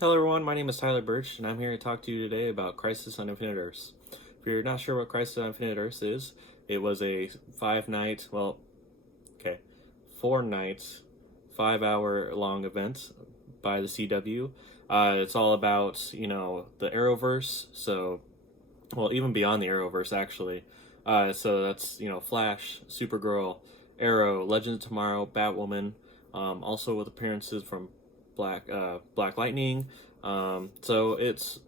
Hello everyone, my name is Tyler Birch, and I'm here to talk to you today about Crisis on Infinite Earths. If you're not sure what Crisis on Infinite Earths is, it was a 4 night, 5 hour long event by the CW. It's all about, the Arrowverse, even beyond the Arrowverse actually. So that's, Flash, Supergirl, Arrow, Legends of Tomorrow, Batwoman, also with appearances from Black Lightning. So it's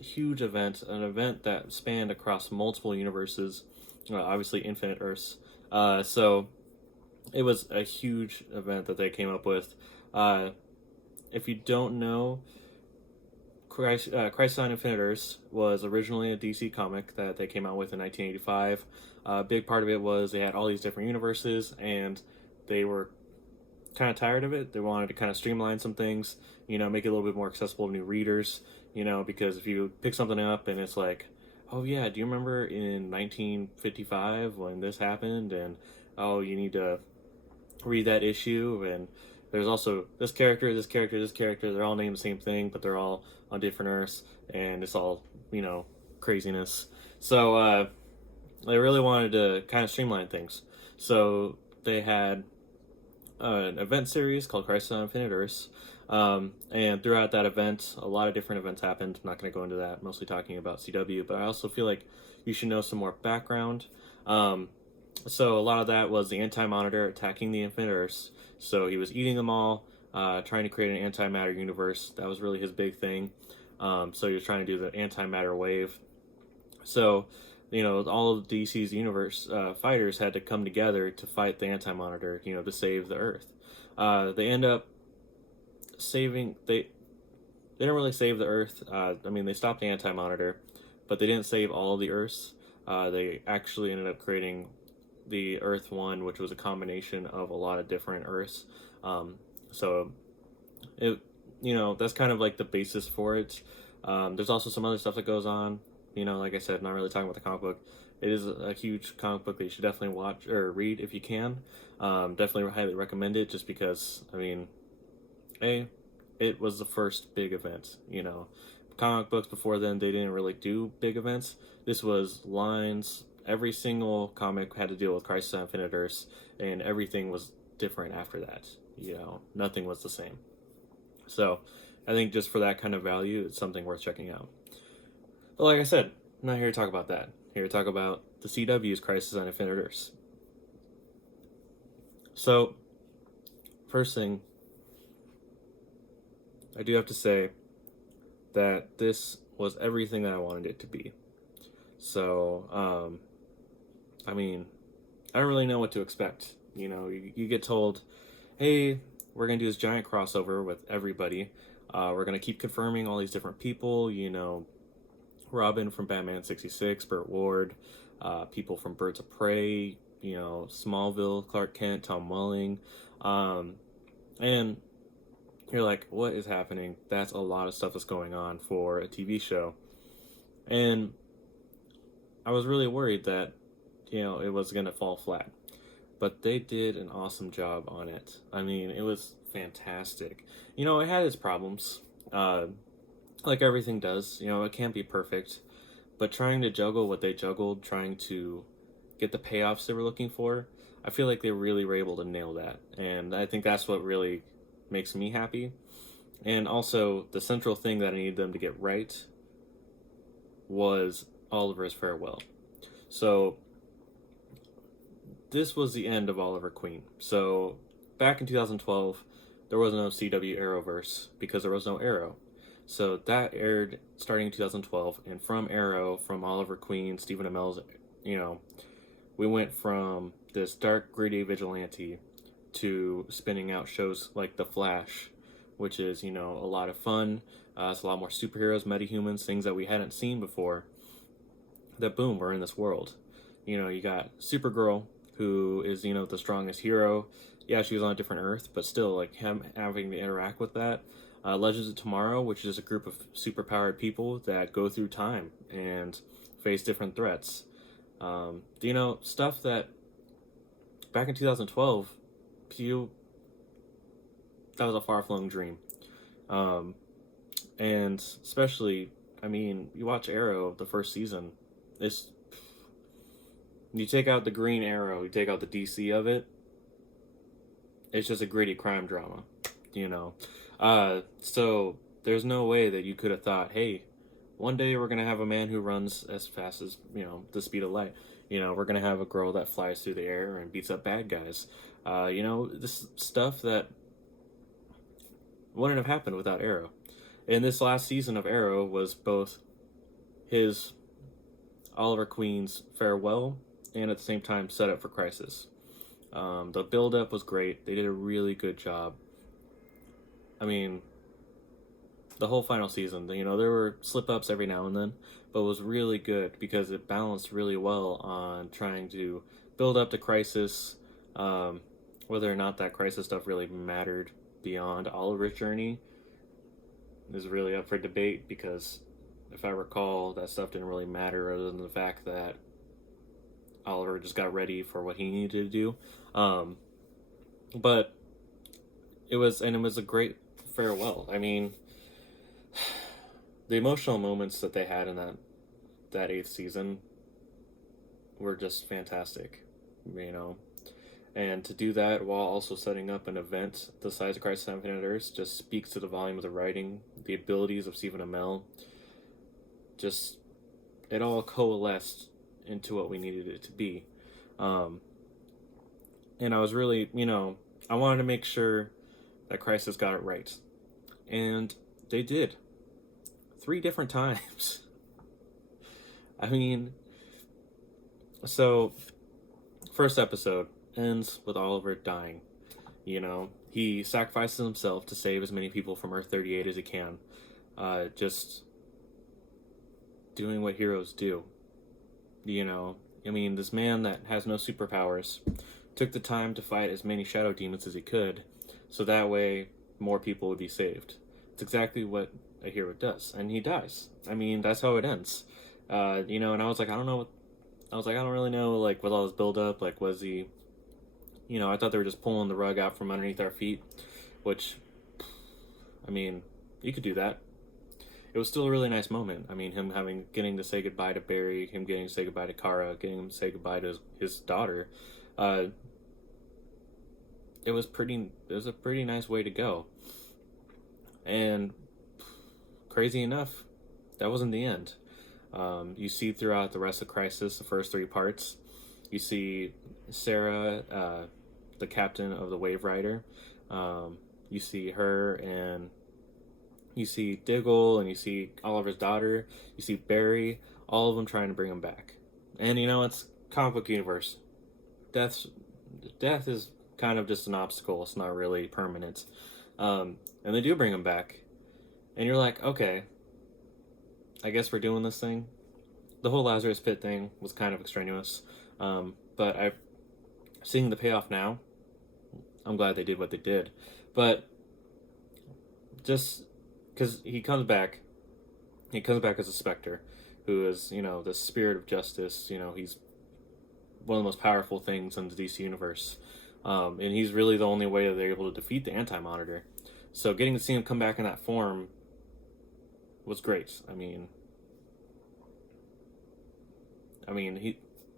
a huge event, an event that spanned across multiple universes, obviously Infinite Earths. So it was a huge event that they came up with. Uh, if you don't know, Crisis on Infinite Earths was originally a DC comic that they came out with in 1985. A big part of it was they had all these different universes, and they were kind of tired of it. They wanted to kind of streamline some things, make it a little bit more accessible to new readers, because if you pick something up and it's like, oh yeah, do you remember in 1955 when this happened? And oh, you need to read that issue. And there's also this character, this character, this character. They're all named the same thing, but they're all on different Earths, and it's all, craziness. So they really wanted to kind of streamline things. So they had an event series called Crisis on Infinite Earths. And throughout that event, a lot of different events happened. I'm not going to go into that, mostly talking about CW, but I also feel like you should know some more background. So a lot of that was the Anti-Monitor attacking the Infinite Earths. So he was eating them all, trying to create an antimatter universe. That was really his big thing. So he was trying to do the antimatter wave. So, all of DC's universe fighters had to come together to fight the Anti-Monitor, to save the Earth. They end up saving. They didn't really save the Earth. They stopped the Anti-Monitor, but they didn't save all of the Earths. They actually ended up creating the Earth One, which was a combination of a lot of different Earths. So it, that's kind of like the basis for it. There's also some other stuff that goes on. Like I said, not really talking about the comic book. It is a huge comic book that you should definitely watch or read if you can. Definitely highly recommend it, just because, it was the first big event. Comic books before then, they didn't really do big events. This was lines. Every single comic had to deal with Crisis on Infinite Earths, and everything was different after that. Nothing was the same. So I think just for that kind of value, it's something worth checking out. But like I said, I'm not here to talk about that. I'm here to talk about the CW's Crisis on Infinite Earths. So, first thing, I do have to say that this was everything that I wanted it to be. So, I don't really know what to expect. You get told, hey, we're going to do this giant crossover with everybody. We're going to keep confirming all these different people, Robin from Batman 66, Burt Ward, people from Birds of Prey, Smallville, Clark Kent, Tom Welling. And you're like, what is happening? That's a lot of stuff that's going on for a TV show. And I was really worried that, it was going to fall flat. But they did an awesome job on it. It was fantastic. It had its problems. Like everything does, it can't be perfect. But trying to juggle what they juggled, trying to get the payoffs they were looking for, I feel like they really were able to nail that. And I think that's what really makes me happy. And also, the central thing that I needed them to get right was Oliver's farewell. So, this was the end of Oliver Queen. So, back in 2012, there was no CW Arrowverse because there was no Arrow. So that aired starting in 2012, and from Arrow, from Oliver Queen, Stephen Amell's, we went from this dark, gritty vigilante to spinning out shows like The Flash, which is, a lot of fun. It's a lot more superheroes, metahumans, things that we hadn't seen before. That boom, we're in this world. You got Supergirl, who is, the strongest hero. Yeah, she was on a different Earth, but still, like, having to interact with that. Legends of Tomorrow, which is a group of superpowered people that go through time and face different threats. Stuff that back in 2012, that was a far-flung dream. And especially, I mean, you watch Arrow the first season, it's you take out the Green Arrow, you take out the DC of it, it's just a gritty crime drama, you know. So there's no way that you could have thought, hey, one day we're gonna have a man who runs as fast as the speed of light. We're gonna have a girl that flies through the air and beats up bad guys. This stuff that wouldn't have happened without Arrow. And this last season of Arrow was both his Oliver Queen's farewell and at the same time set up for Crisis. The build up was great. They did a really good job. I mean, the whole final season, there were slip ups every now and then, but it was really good because it balanced really well on trying to build up to Crisis, whether or not that Crisis stuff really mattered beyond Oliver's journey is really up for debate, because if I recall, that stuff didn't really matter other than the fact that Oliver just got ready for what he needed to do. But it was a great farewell. I mean, the emotional moments that they had in that 8th season were just fantastic, And to do that while also setting up an event the size of Crisis on Infinite Earths just speaks to the volume of the writing, the abilities of Stephen Amell. Just, it all coalesced into what we needed it to be. And I was really, I wanted to make sure that Crisis got it right. And they did. 3 different times. I mean, so, first episode ends with Oliver dying. He sacrifices himself to save as many people from Earth 38 as he can. Just doing what heroes do. I mean, this man that has no superpowers took the time to fight as many shadow demons as he could, so that way more people would be saved. It's exactly what a hero does, and he dies. I mean, that's how it ends. And I was like, I don't really know, like, with all this build up, like, was he, I thought they were just pulling the rug out from underneath our feet, which, I mean, you could do that. It was still a really nice moment. I mean, him getting to say goodbye to Barry, him getting to say goodbye to Kara, getting him to say goodbye to his daughter. It was a pretty nice way to go. And crazy enough, that wasn't the end. You see throughout the rest of Crisis, the first 3 parts, you see Sarah, the captain of the Wave Rider. You see her, and you see Diggle, and you see Oliver's daughter. You see Barry. All of them trying to bring him back. And it's comic book universe. Death is kind of just an obstacle. It's not really permanent. And they do bring him back. And you're like, okay, I guess we're doing this thing. The whole Lazarus Pit thing was kind of extraneous. But I'm seeing the payoff now. I'm glad they did what they did. But just because he comes back as a Spectre, who is, the spirit of justice. He's one of the most powerful things in the DC universe. And he's really the only way that they're able to defeat the Anti-Monitor. So getting to see him come back in that form was great. I mean,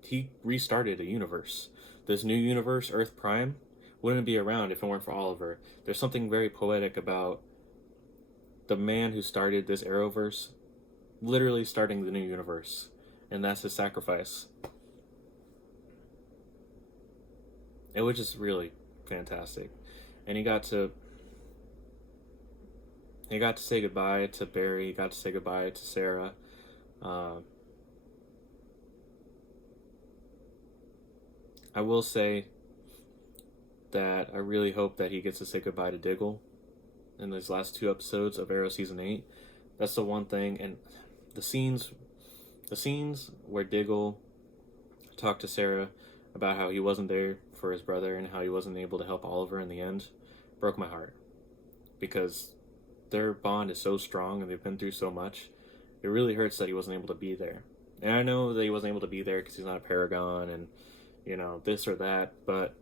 he restarted a universe. This new universe, Earth Prime, wouldn't be around if it weren't for Oliver. There's something very poetic about the man who started this Arrowverse literally starting the new universe, and that's his sacrifice. It was just really fantastic. And he got to say goodbye to Barry, he got to say goodbye to Sarah. I will say that I really hope that he gets to say goodbye to Diggle in these last 2 episodes of Arrow Season 8. That's the one thing. And the scenes where Diggle talked to Sarah about how he wasn't there for his brother and how he wasn't able to help Oliver in the end broke my heart, because their bond is so strong and they've been through so much. It really hurts that he wasn't able to be there. And I know that he wasn't able to be there because he's not a Paragon and this or that, but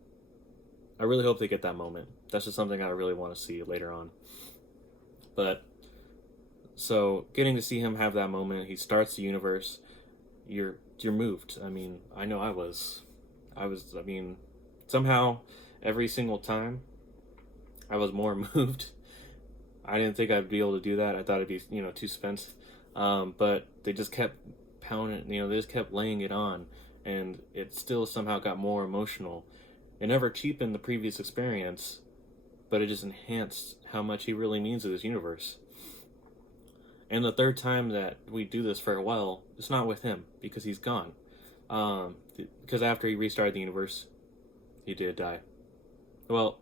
I really hope they get that moment. That's just something I really want to see later on. But So getting to see him have that moment, he starts the universe. You're moved. I mean, I know I was. I mean, somehow every single time I was more moved. I didn't think I'd be able to do that. I thought it'd be, too spent. But they just kept pounding, they just kept laying it on, and it still somehow got more emotional. It never cheapened the previous experience, but it just enhanced how much he really means to this universe. And the third time that we do this farewell, it's not with him because he's gone. Because after he restarted the universe, he did die. Well,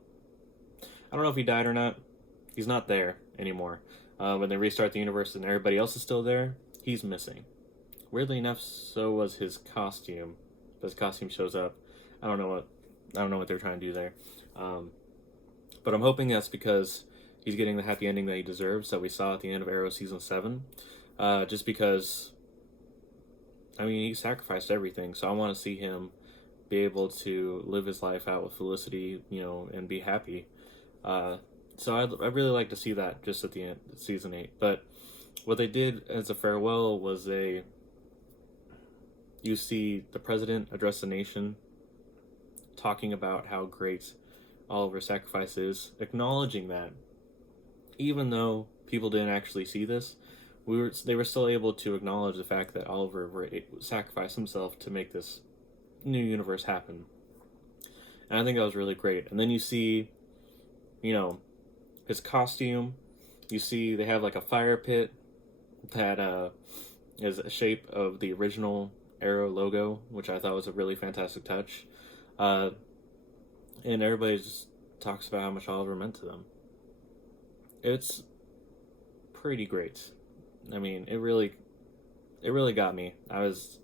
I don't know if he died or not. He's not there anymore. When they restart the universe and everybody else is still there, he's missing. Weirdly enough, so was his costume. His costume shows up. I don't know what they're trying to do there. But I'm hoping that's because he's getting the happy ending that he deserves that we saw at the end of Arrow season 7. Just because, I mean, he sacrificed everything, so I want to see him be able to live his life out with Felicity, and be happy. So I'd really like to see that just at the end of season 8. But what they did as a farewell was you see the president address the nation, talking about how great Oliver's sacrifice is, acknowledging that even though people didn't actually see this, they were still able to acknowledge the fact that Oliver sacrificed himself to make this new universe happen. And I think that was really great. And then you see, his costume. You see they have like a fire pit that is a shape of the original Arrow logo, which I thought was a really fantastic touch. And everybody just talks about how much Oliver meant to them. It's pretty great. I mean, it really got me. I was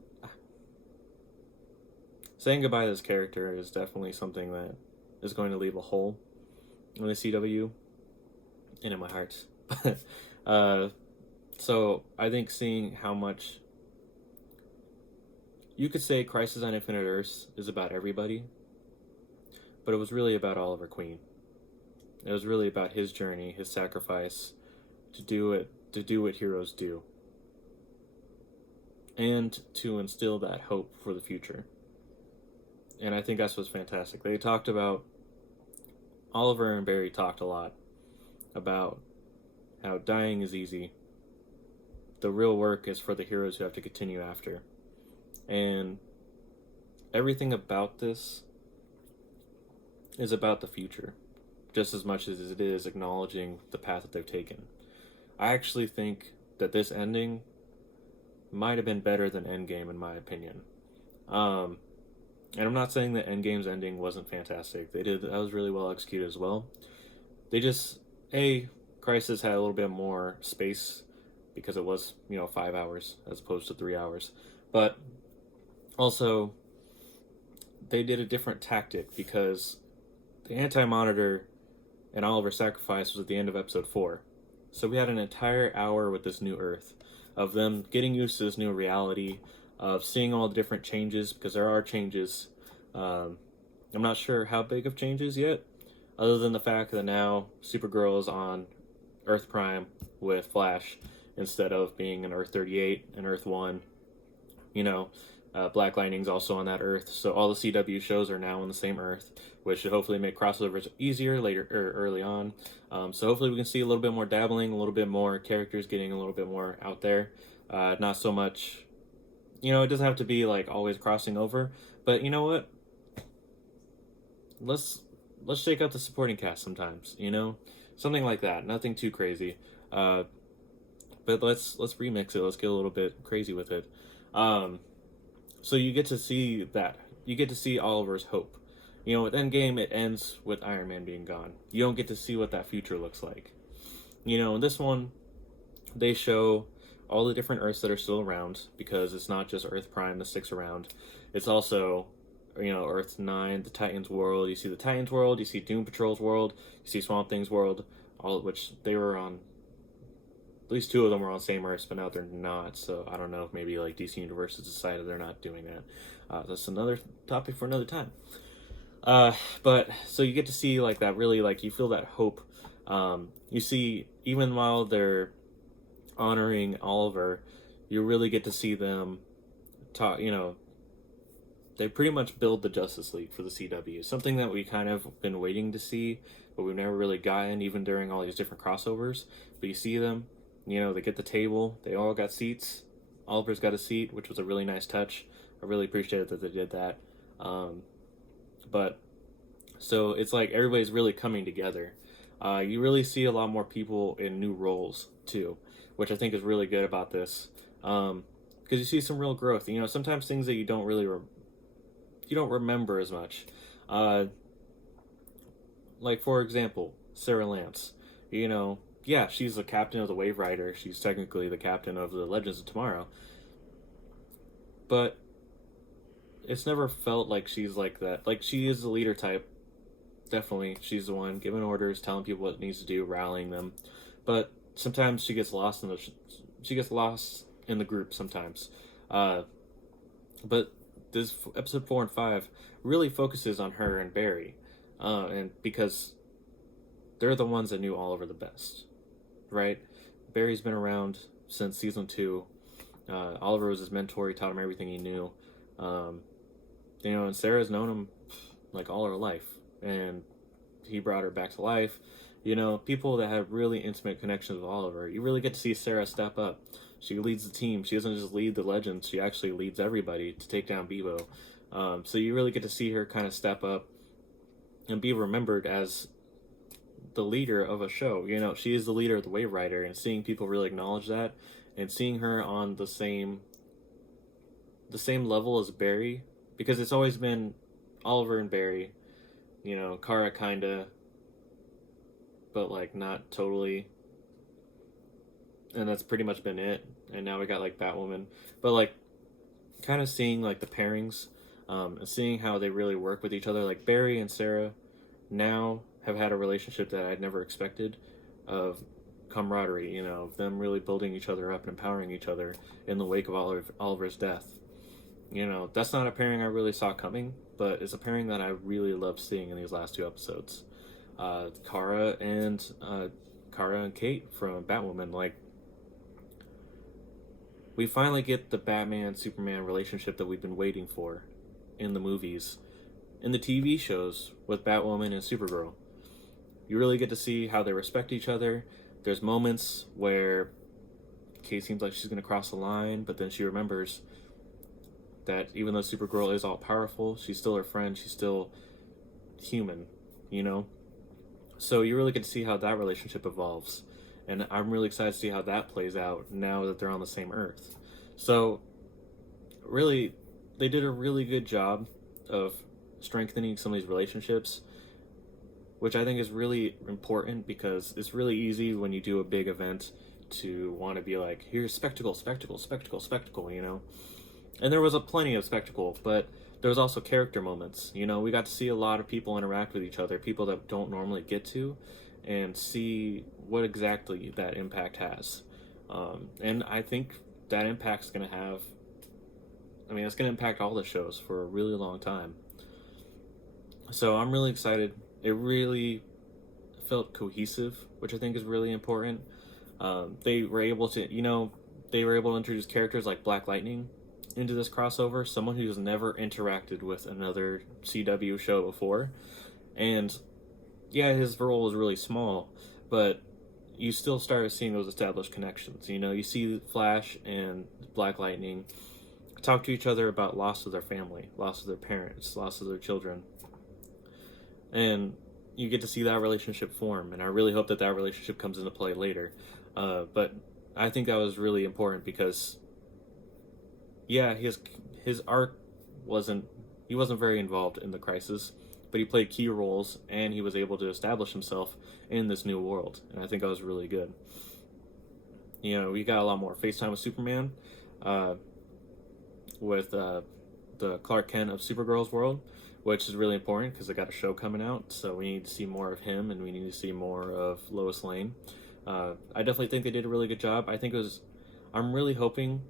saying goodbye to this character is definitely something that is going to leave a hole in the CW and in my heart. So I think seeing how much you could say Crisis on Infinite Earths is about everybody, but it was really about Oliver Queen. It was really about his journey, his sacrifice to do what heroes do, and to instill that hope for the future. And I think that's what's fantastic. They talked about, Oliver and Barry talked a lot about how dying is easy. The real work is for the heroes who have to continue after. And everything about this is about the future, just as much as it is acknowledging the path that they've taken. I actually think that this ending might have been better than Endgame, in my opinion. And I'm not saying that Endgame's ending wasn't fantastic. That was really well executed as well. They just, Crisis had a little bit more space because it was, 5 hours as opposed to 3 hours. But also, they did a different tactic because the Anti-Monitor and Oliver's sacrifice was at the end of episode 4. So we had an entire hour with this new Earth, of them getting used to this new reality, of seeing all the different changes, because there are changes. I'm not sure how big of changes yet, other than the fact that now Supergirl is on Earth Prime with Flash, instead of being in Earth 38 and Earth 1. Black Lightning's also on that Earth, so all the CW shows are now on the same Earth, which should hopefully make crossovers easier later or early on. So hopefully we can see a little bit more dabbling, a little bit more characters getting a little bit more out there. Not so much, it doesn't have to be like always crossing over, but you know what? Let's shake out the supporting cast sometimes, something like that. Nothing too crazy, but let's remix it. Let's get a little bit crazy with it. So you get to see that. You get to see Oliver's hope. With Endgame, it ends with Iron Man being gone. You don't get to see what that future looks like. In this one, they show all the different Earths that are still around, because it's not just Earth Prime that sticks around. It's also, Earth 9, the Titans world. You see the Titans world, you see Doom Patrol's world, you see Swamp Thing's world, all of which they were on. At least 2 of them were on same Earths, but now they're not. So I don't know if maybe like DC Universe has decided they're not doing that. That's another topic for another time. But so you get to see like that, really, like you feel that hope. You see, even while they're honoring Oliver, you really get to see them talk. They pretty much build the Justice League for the CW. Something that we kind of been waiting to see, but we've never really gotten, even during all these different crossovers. But you see them, they get the table, they all got seats. Oliver's got a seat, which was a really nice touch. I really appreciated that they did that. But so it's like everybody's really coming together. You really see a lot more people in new roles too, which I think is really good about this. Because you see some real growth. Sometimes things that you don't really you don't remember as much. Like for example, Sarah Lance. Yeah, she's the captain of the Wave Rider. She's technically the captain of the Legends of Tomorrow. But it's never felt like she's like that. Like, she is the leader type. Definitely, she's the one giving orders, telling people what it needs to do, rallying them. But sometimes she gets lost in the group sometimes. But this episode 4 and 5 really focuses on her and Barry, and because they're the ones that knew Oliver the best, right? Barry's been around since season 2. Oliver was his mentor. He taught him everything he knew. And Sarah's known him like all her life, and he brought her back to life. People that have really intimate connections with Oliver. You really get to see Sarah step up. She leads the team. She doesn't just lead the Legends. She actually leads everybody to take down Bevo. So you really get to see her kind of step up and be remembered as the leader of a show. She is the leader of the Wave Rider, and seeing people really acknowledge that, and seeing her on the same level as Barry, because it's always been Oliver and Barry, Kara kinda, but like not totally, and that's pretty much been it. And now we got like Batwoman, but like kind of seeing like the pairings, and seeing how they really work with each other. Like Barry and Sarah now have had a relationship that I'd never expected, of camaraderie, of them really building each other up and empowering each other in the wake of Oliver's death. That's not a pairing I really saw coming, but it's a pairing that I really loved seeing in these last 2 episodes. Kara and Kate from Batwoman, like, we finally get the Batman-Superman relationship that we've been waiting for in the movies, in the TV shows with Batwoman and Supergirl. You really get to see how they respect each other. There's moments where Kate seems like she's going to cross the line, but then she remembers that even though Supergirl is all-powerful, she's still her friend, she's still human, So you really get to see how that relationship evolves. And I'm really excited to see how that plays out now that they're on the same Earth. So, really, they did a really good job of strengthening some of these relationships, which I think is really important, because it's really easy when you do a big event to want to be like, here's spectacle, spectacle, spectacle, spectacle, And there was plenty of spectacle, but there was also character moments. We got to see a lot of people interact with each other, people that don't normally get to, and see what exactly that impact has. And I think that impact's going to have... it's going to impact all the shows for a really long time. So I'm really excited. It really felt cohesive, which I think is really important. They were able to introduce characters like Black Lightning into this crossover, someone who's never interacted with another CW show before. And yeah, his role was really small, but you still started seeing those established connections. You see Flash and Black Lightning talk to each other about loss of their family, loss of their parents, loss of their children. And you get to see that relationship form, and I really hope that relationship comes into play later. But I think that was really important because, yeah, his arc he wasn't very involved in the crisis, but he played key roles, and he was able to establish himself in this new world, and I think that was really good. We got a lot more FaceTime with Superman, with the Clark Kent of Supergirl's world, which is really important because they got a show coming out, so we need to see more of him, and we need to see more of Lois Lane. I definitely think they did a really good job. I'm really hoping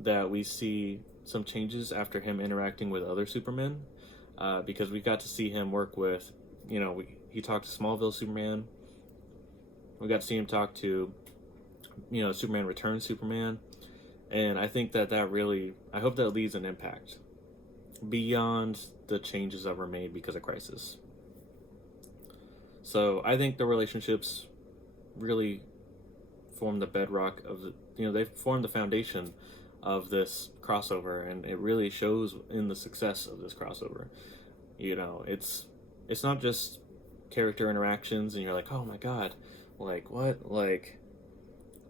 that we see some changes after him interacting with other Supermen, because we got to see him work with, he talked to Smallville Superman. We got to see him talk to Superman Returns Superman. And I think that really, I hope that leaves an impact beyond the changes that were made because of Crisis. So I think the relationships really form the bedrock of they form the foundation of this crossover, and it really shows in the success of this crossover. It's not just character interactions and you're like, oh my god, like what, like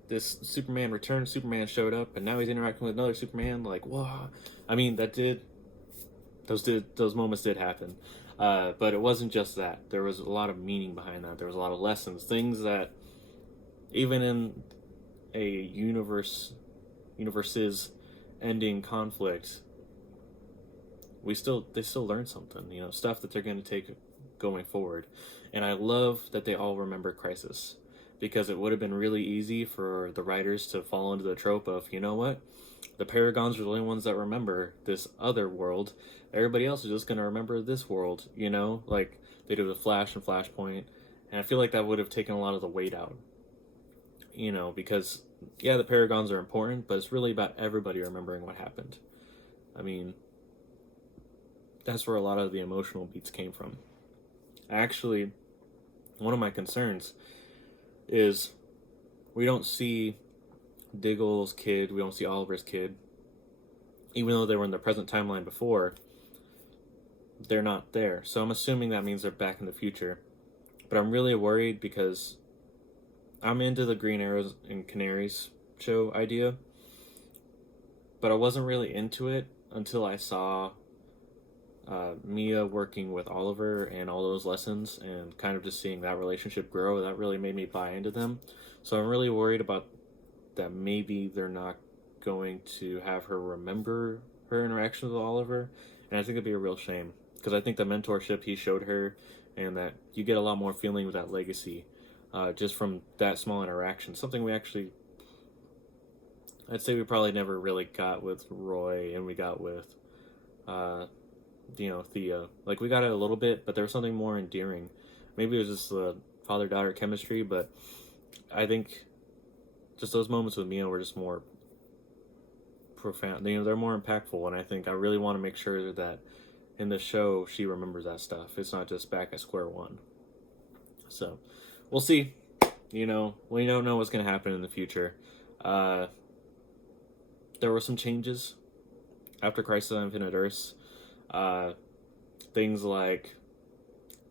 this Superman Returns Superman showed up and now he's interacting with another Superman, like wow. I mean, those moments did happen, but it wasn't just that. There was a lot of meaning behind that. There was a lot of lessons, things that even in a universe's ending conflict, they still learn something. Stuff that they're going to take going forward. And I love that they all remember Crisis, because it would have been really easy for the writers to fall into the trope of, you know what, the Paragons are the only ones that remember this other world. Everybody else is just going to remember this world, like they did with Flash and Flashpoint. And I feel like that would have taken a lot of the weight out, because, yeah, the Paragons are important, but it's really about everybody remembering what happened. I mean, that's where a lot of the emotional beats came from. Actually, one of my concerns is we don't see Diggle's kid, we don't see Oliver's kid. Even though they were in the present timeline before, they're not there. So I'm assuming that means they're back in the future. But I'm really worried because I'm into the Green Arrows and Canaries show idea, but I wasn't really into it until I saw Mia working with Oliver and all those lessons, and kind of just seeing that relationship grow. That really made me buy into them. So I'm really worried about that. Maybe they're not going to have her remember her interactions with Oliver, and I think it'd be a real shame, because I think the mentorship he showed her, and that you get a lot more feeling with that legacy, just from that small interaction. Something I'd say we probably never really got with Roy, and we got with Thea. Like, we got it a little bit, but there was something more endearing. Maybe it was just the father-daughter chemistry, but I think just those moments with Mia were just more profound. They're more impactful, and I think I really want to make sure that in the show she remembers that stuff. It's not just back at square one. So, we'll see. We don't know what's going to happen in the future. There were some changes after Crisis on Infinite Earths. Things like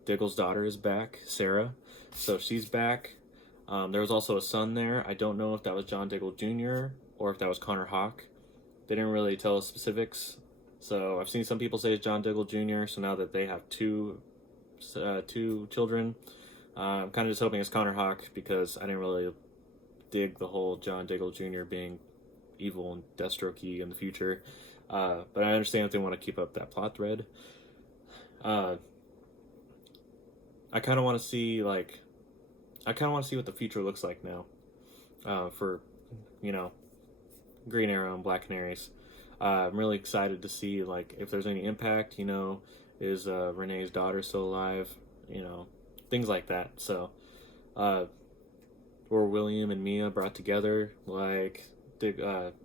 Diggle's daughter is back, Sarah. So she's back. There was also a son there. I don't know if that was John Diggle Jr. or if that was Connor Hawke. They didn't really tell us specifics. So I've seen some people say it's John Diggle Jr. So now that they have two children, I'm kind of just hoping it's Connor Hawke, because I didn't really dig the whole John Diggle Jr. being evil and Deathstroke-y in the future. But I understand if they want to keep up that plot thread. I kind of want to see what the future looks like now, for Green Arrow and Black Canaries. I'm really excited to see if there's any impact. Is Renee's daughter still alive? Things like that. So, or William and Mia brought together, like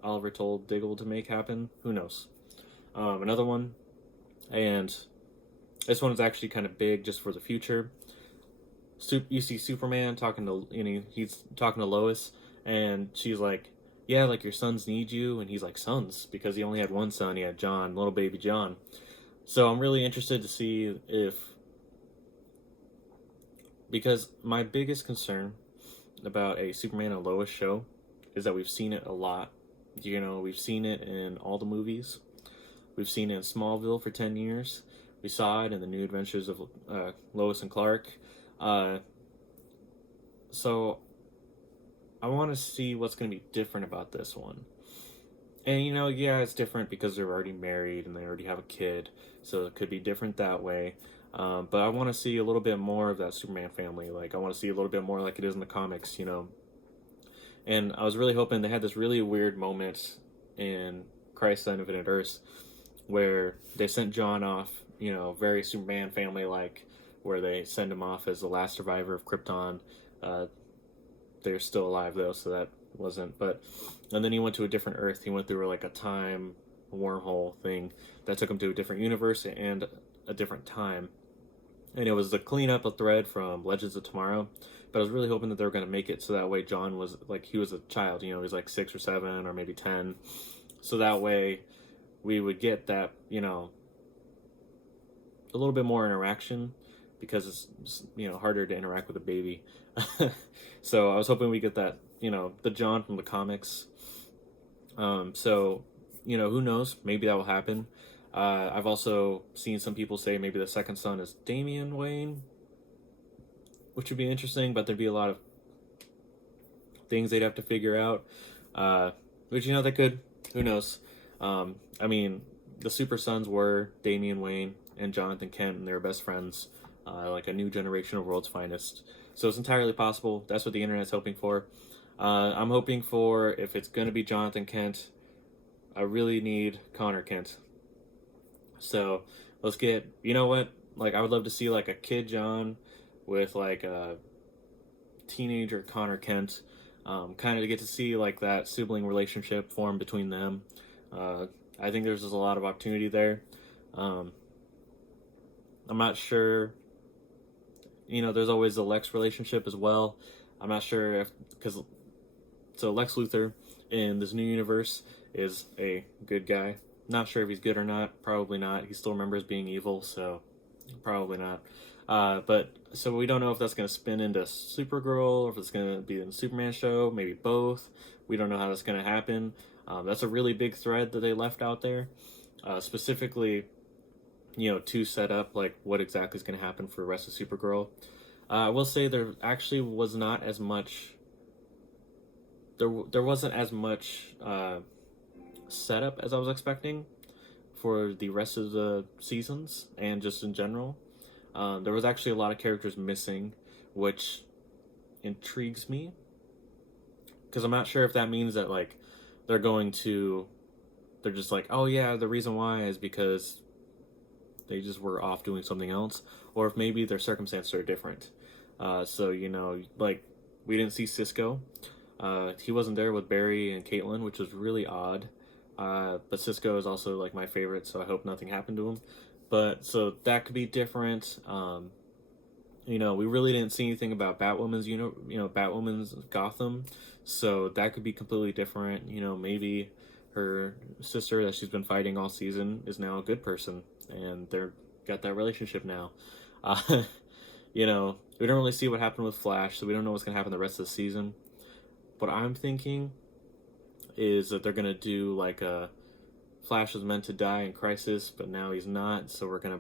Oliver told Diggle to make happen. Who knows? Another one, and this one is actually kind of big just for the future. You see Superman talking to, he's talking to Lois, and she's like, yeah, like your sons need you. And he's like, sons? Because he only had one son. He had John, little baby John. So I'm really interested to see because my biggest concern about a Superman and Lois show is that we've seen it a lot. We've seen it in all the movies. We've seen it in Smallville for 10 years. We saw it in the New Adventures of Lois and Clark. So I want to see what's going to be different about this one. And, yeah, it's different because they're already married and they already have a kid. So it could be different that way. But I want to see a little bit more of that Superman family. I want to see a little bit more like it is in the comics, And I was really hoping they had this really weird moment in Crisis on Infinite Earths where they sent John off, very Superman family-like, where they send him off as the last survivor of Krypton. They're still alive, though, so that wasn't. But and then he went to a different Earth. He went through like a time wormhole thing that took him to a different universe and a different time. And it was to clean up a thread from Legends of Tomorrow. But I was really hoping that they were going to make it so that way John was like, he was a child, you know, he was like 6 or 7 or maybe 10. So that way we would get that, you know, a little bit more interaction, because it's you know, harder to interact with a baby. So I was hoping we get that, you know, the John from the comics. So, you know, who knows? Maybe that will happen. I've also seen some people say maybe the second son is Damian Wayne, which would be interesting, but there'd be a lot of things they'd have to figure out. But you know, they could. Who knows? I mean, the Super Sons were Damian Wayne and Jonathan Kent, and they were best friends, like a new generation of world's finest. So it's entirely possible. That's what the internet's hoping for. I'm hoping for, if it's going to be Jonathan Kent, I really need Connor Kent. So let's get, you know what? Like, I would love to see like a kid John with like a teenager Connor Kent. Kind of to get to see like that sibling relationship form between them. I think there's just a lot of opportunity there. I'm not sure. You know, there's always the Lex relationship as well. I'm not sure if, because so Lex Luthor in this new universe is a good guy. Not sure if he's good or not. Probably not. He still remembers being evil, so probably not. But so we don't know if that's going to spin into Supergirl, or if it's going to be in the Superman show, maybe both. We don't know how that's going to happen. That's a really big thread that they left out there, specifically, you know, to set up like what exactly is going to happen for the rest of Supergirl. I will say there actually was not as much. There wasn't as much setup as I was expecting for the rest of the seasons and just in general. There was actually a lot of characters missing, which intrigues me, because I'm not sure if that means that like they're just like, oh yeah, the reason why is because they just were off doing something else, or if maybe their circumstances are different. So, you know, like, we didn't see Cisco. He wasn't there with Barry and Caitlin, which was really odd. But Cisco is also like my favorite, so I hope nothing happened to him. But so that could be different. You know, we really didn't see anything about Batwoman's, Batwoman's Gotham, so that could be completely different. You know, maybe her sister that she's been fighting all season is now a good person, and they're got that relationship now. You know, we don't really see what happened with Flash, so we don't know what's gonna happen the rest of the season. What I'm thinking is that they're gonna do like a Flash was meant to die in Crisis, but now he's not, so we're gonna,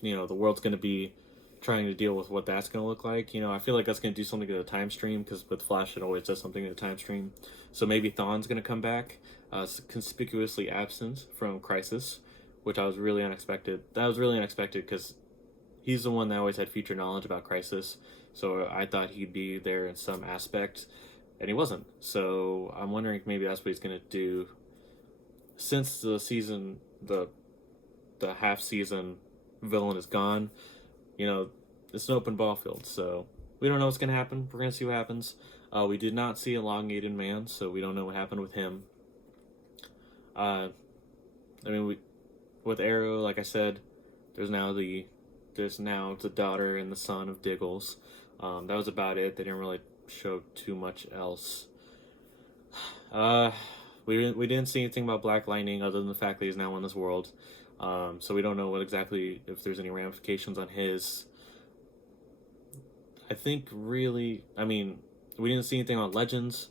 you know, the world's gonna be trying to deal with what that's gonna look like. You know, I feel like that's gonna do something to the time stream, because with Flash it always does something to the time stream. So maybe Thawne's gonna come back, conspicuously absent from Crisis, which I was really unexpected. That was really unexpected because he's the one that always had future knowledge about Crisis, so I thought he'd be there in some aspect, and he wasn't. So I'm wondering if maybe that's what he's gonna do. Since the season, the half season villain is gone, you know, it's an open ball field, so we don't know what's gonna happen. We're gonna see what happens. We did not see Elongated Man, so we don't know what happened with him. I mean, with Arrow, like I said, there's now the daughter and the son of Diggles. That was about it. They didn't really show too much else. We didn't see anything about Black Lightning other than the fact that he's now in this world. So we don't know if there's any ramifications on his. I think really, I mean, we didn't see anything on Legends.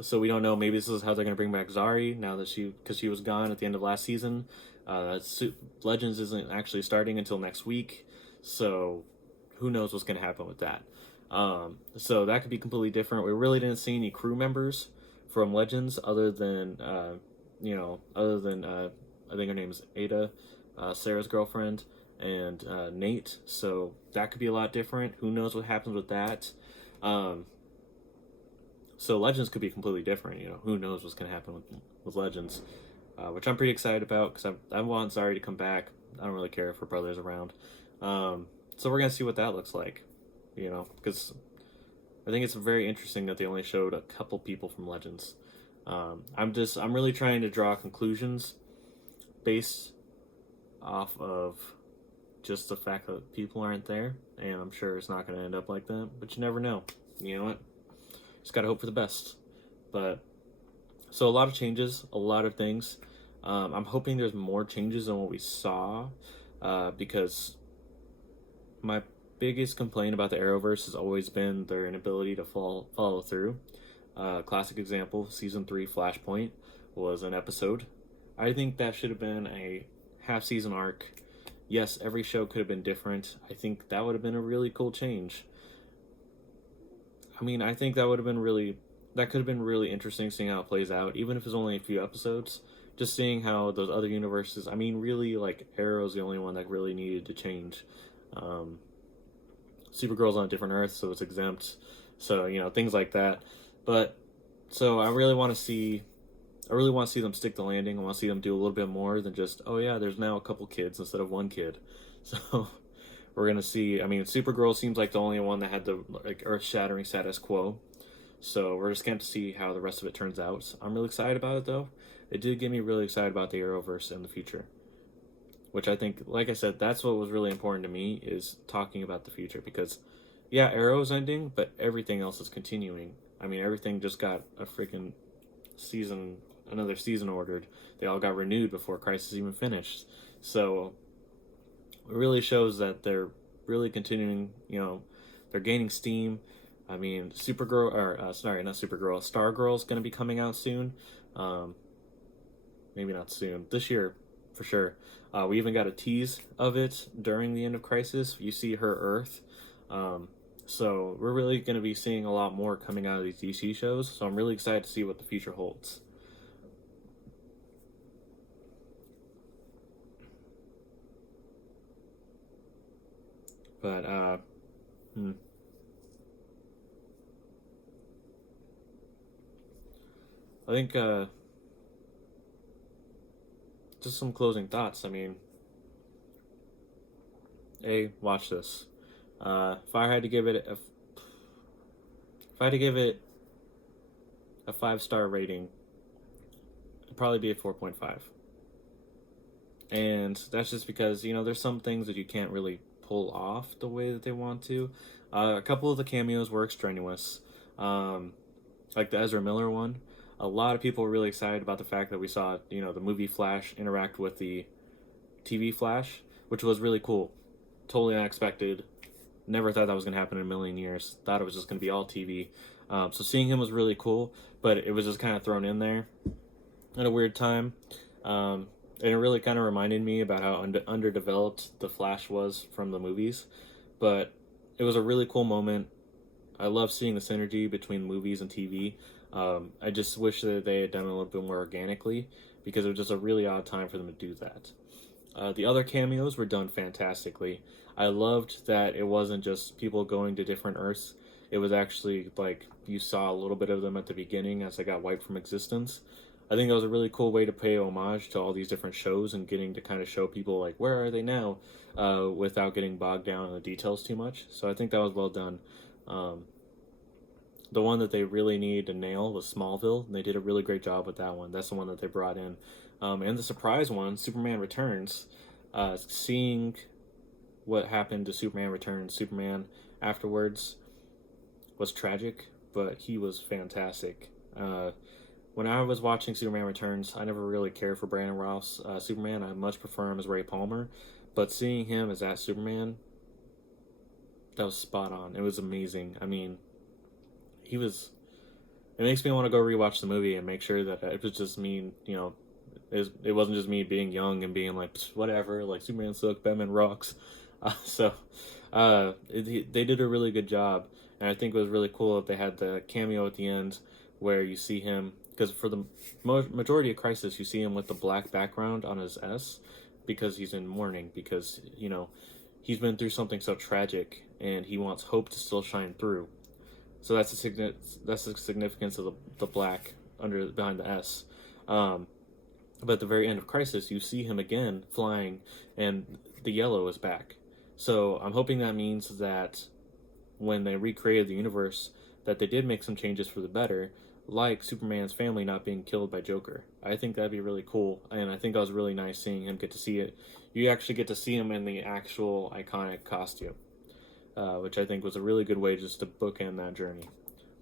So we don't know. Maybe this is how they're going to bring back Zari now that because she was gone at the end of last season. Legends isn't actually starting until next week, so who knows what's going to happen with that. So that could be completely different. We really didn't see any crew members from Legends other than I think her name is Ada, Sarah's girlfriend, and Nate. So that could be a lot different. Who knows what happens with that? So Legends could be completely different. You know, who knows what's going to happen with Legends, which I'm pretty excited about because I want Zari to come back. I don't really care if her brother's around. So we're going to see what that looks like, you know, because, I think it's very interesting that they only showed a couple people from Legends. I'm really trying to draw conclusions based off of just the fact that people aren't there, and I'm sure it's not going to end up like that. But you never know. You know what? Just gotta hope for the best. But so a lot of changes, a lot of things. I'm hoping there's more changes than what we saw, because my biggest complaint about the Arrowverse has always been their inability to follow through. Classic example, season 3 Flashpoint was an episode. I think that should have been a half season arc. Yes, every show could have been different. I think that would have been a really cool change. I mean, I think that could have been really interesting seeing how it plays out, even if it's only a few episodes. Just seeing how those other universes, I mean, really, like, Arrow's the only one that really needed to change. Supergirl's on a different Earth, so it's exempt. So, you know, things like that. But, so I really want to see them stick the landing. I want to see them do a little bit more than just, oh yeah, there's now a couple kids instead of one kid. So, we're going to see, I mean, Supergirl seems like the only one that had the, like, earth-shattering status quo. So, we're just going to see how the rest of it turns out. I'm really excited about it, though. It did get me really excited about the Arrowverse in the future. Which I think, like I said, that's what was really important to me, is talking about the future. Because, yeah, Arrow's ending, but everything else is continuing. I mean, everything just got a freaking another season ordered. They all got renewed before Crisis even finished. So, it really shows that they're really continuing, you know, they're gaining steam. I mean, Supergirl, or, sorry, not Supergirl, Stargirl's going to be coming out soon. Maybe not soon. This year, for sure. We even got a tease of it during the end of Crisis. You see her Earth. So we're really going to be seeing a lot more coming out of these DC shows. So I'm really excited to see what the future holds. But, I think, just some closing thoughts. I mean, watch this. If I had to give it a 5-star rating, it'd probably be a 4.5. And that's just because, you know, there's some things that you can't really pull off the way that they want to. A couple of the cameos were extraneous, like the Ezra Miller one. A lot of people were really excited about the fact that we saw, you know, the movie Flash interact with the TV Flash, which was really cool. Totally unexpected. Never thought that was going to happen in a million years. Thought it was just going to be all TV. So seeing him was really cool, but it was just kind of thrown in there at a weird time. And it really kind of reminded me about how underdeveloped the Flash was from the movies. But it was a really cool moment. I love seeing the synergy between movies and TV. I just wish that they had done it a little bit more organically, because it was just a really odd time for them to do that. The other cameos were done fantastically. I loved that it wasn't just people going to different Earths. It was actually, like, you saw a little bit of them at the beginning as they got wiped from existence. I think that was a really cool way to pay homage to all these different shows and getting to kind of show people, like, where are they now, without getting bogged down in the details too much. So I think that was well done. The one that they really needed to nail was Smallville, and they did a really great job with that one. That's the one that they brought in. And the surprise one, Superman Returns, seeing what happened to Superman Returns, Superman afterwards, was tragic, but he was fantastic. When I was watching Superman Returns, I never really cared for Brandon Routh's Superman. I much prefer him as Ray Palmer. But seeing him as that Superman, that was spot on. It was amazing. I mean, it makes me want to go rewatch the movie and make sure that it was just me, you know, it wasn't just me being young and being like, whatever, like, Superman sucks, Batman rocks. They did a really good job. And I think it was really cool that they had the cameo at the end where you see him, because for the majority of Crisis, you see him with the black background on his S, because he's in mourning, because, you know, he's been through something so tragic, and he wants hope to still shine through. So that's the significance of the black behind the S. But at the very end of Crisis, you see him again flying, and the yellow is back. So I'm hoping that means that when they recreated the universe, that they did make some changes for the better, like Superman's family not being killed by Joker. I think that'd be really cool, and I think that was really nice seeing him get to see it. You actually get to see him in the actual iconic costume, which I think was a really good way just to bookend that journey.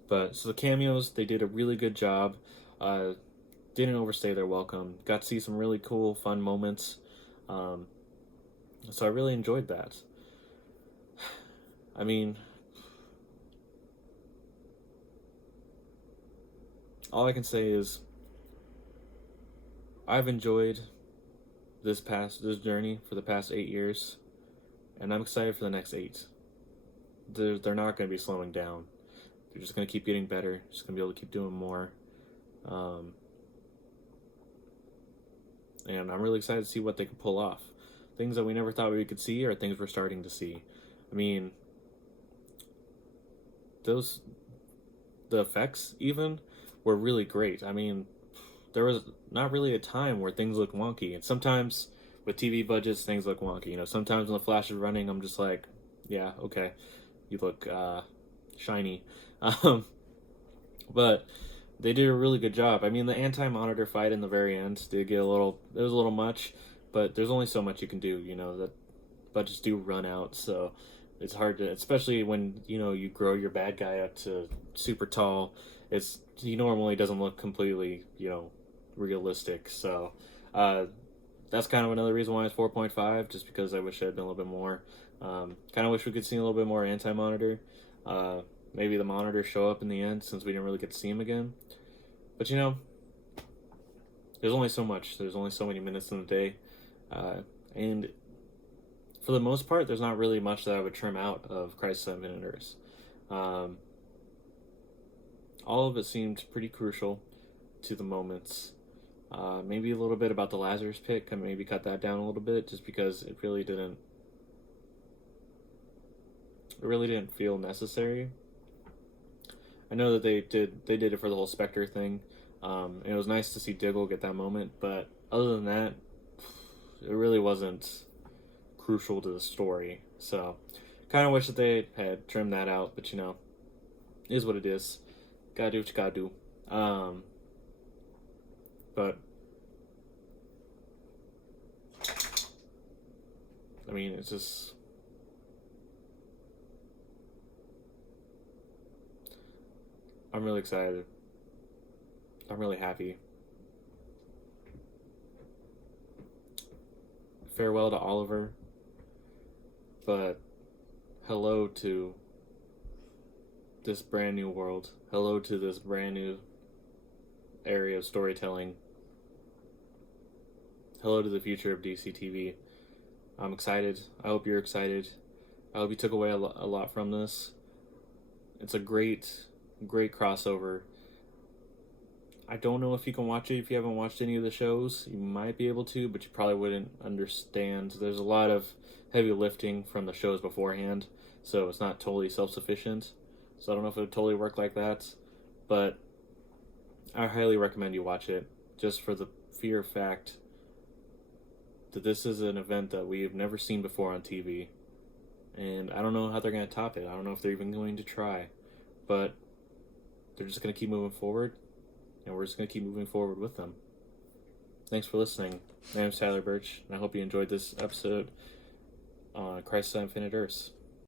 But so the cameos, they did a really good job. Didn't overstay their welcome. Got to see some really cool, fun moments. So I really enjoyed that. I mean, all I can say is I've enjoyed this journey for the past 8 years, and I'm excited for the next 8. They're not going to be slowing down. They're just going to keep getting better. Just going to be able to keep doing more. And I'm really excited to see what they can pull off. Things that we never thought we could see, or things we're starting to see. I mean, the effects even were really great. I mean, there was not really a time where things look wonky. And sometimes with TV budgets, things look wonky. You know, sometimes when the Flash is running, I'm just like, yeah, okay, you look shiny. But they did a really good job. I mean, the Anti-Monitor fight in the very end did get it was a little much, but there's only so much you can do, you know, that budgets do run out, so it's hard to, especially when, you know, you grow your bad guy up to super tall, he normally doesn't look completely, you know, realistic, so that's kind of another reason why it's 4.5, just because I wish I had been a little bit more. Kind of wish we could see a little bit more Anti-Monitor. Maybe the Monitor show up in the end, since we didn't really get to see him again. But, you know, there's only so much. There's only so many minutes in the day. And for the most part, there's not really much that I would trim out of Crisis on Infinite Earths. All of it seemed pretty crucial to the moments. Maybe a little bit about the Lazarus Pit. Maybe cut that down a little bit, just because it really didn't feel necessary. I know that they did it for the whole Spectre thing. And it was nice to see Diggle get that moment, but other than that, it really wasn't crucial to the story. So, kind of wish that they had trimmed that out, but you know, it is what it is. Gotta do what you gotta do. But I mean, it's just, I'm really excited. I'm really happy. Farewell to Oliver, but hello to this brand new world. Hello to this brand new area of storytelling. Hello to the future of DC TV. I'm excited. I hope you're excited. I hope you took away a lot from this. It's a great crossover. I don't know if you can watch it if you haven't watched any of the shows. You might be able to, but you probably wouldn't understand. There's a lot of heavy lifting from the shows beforehand, so it's not totally self-sufficient. So I don't know if it would totally work like that, but I highly recommend you watch it, just for the sheer fact that this is an event that we've never seen before on TV, and I don't know how they're going to top it. I don't know if they're even going to try, but they're just going to keep moving forward, and we're just going to keep moving forward with them. Thanks for listening. My name's Tyler Birch, and I hope you enjoyed this episode on Crisis on Infinite Earths.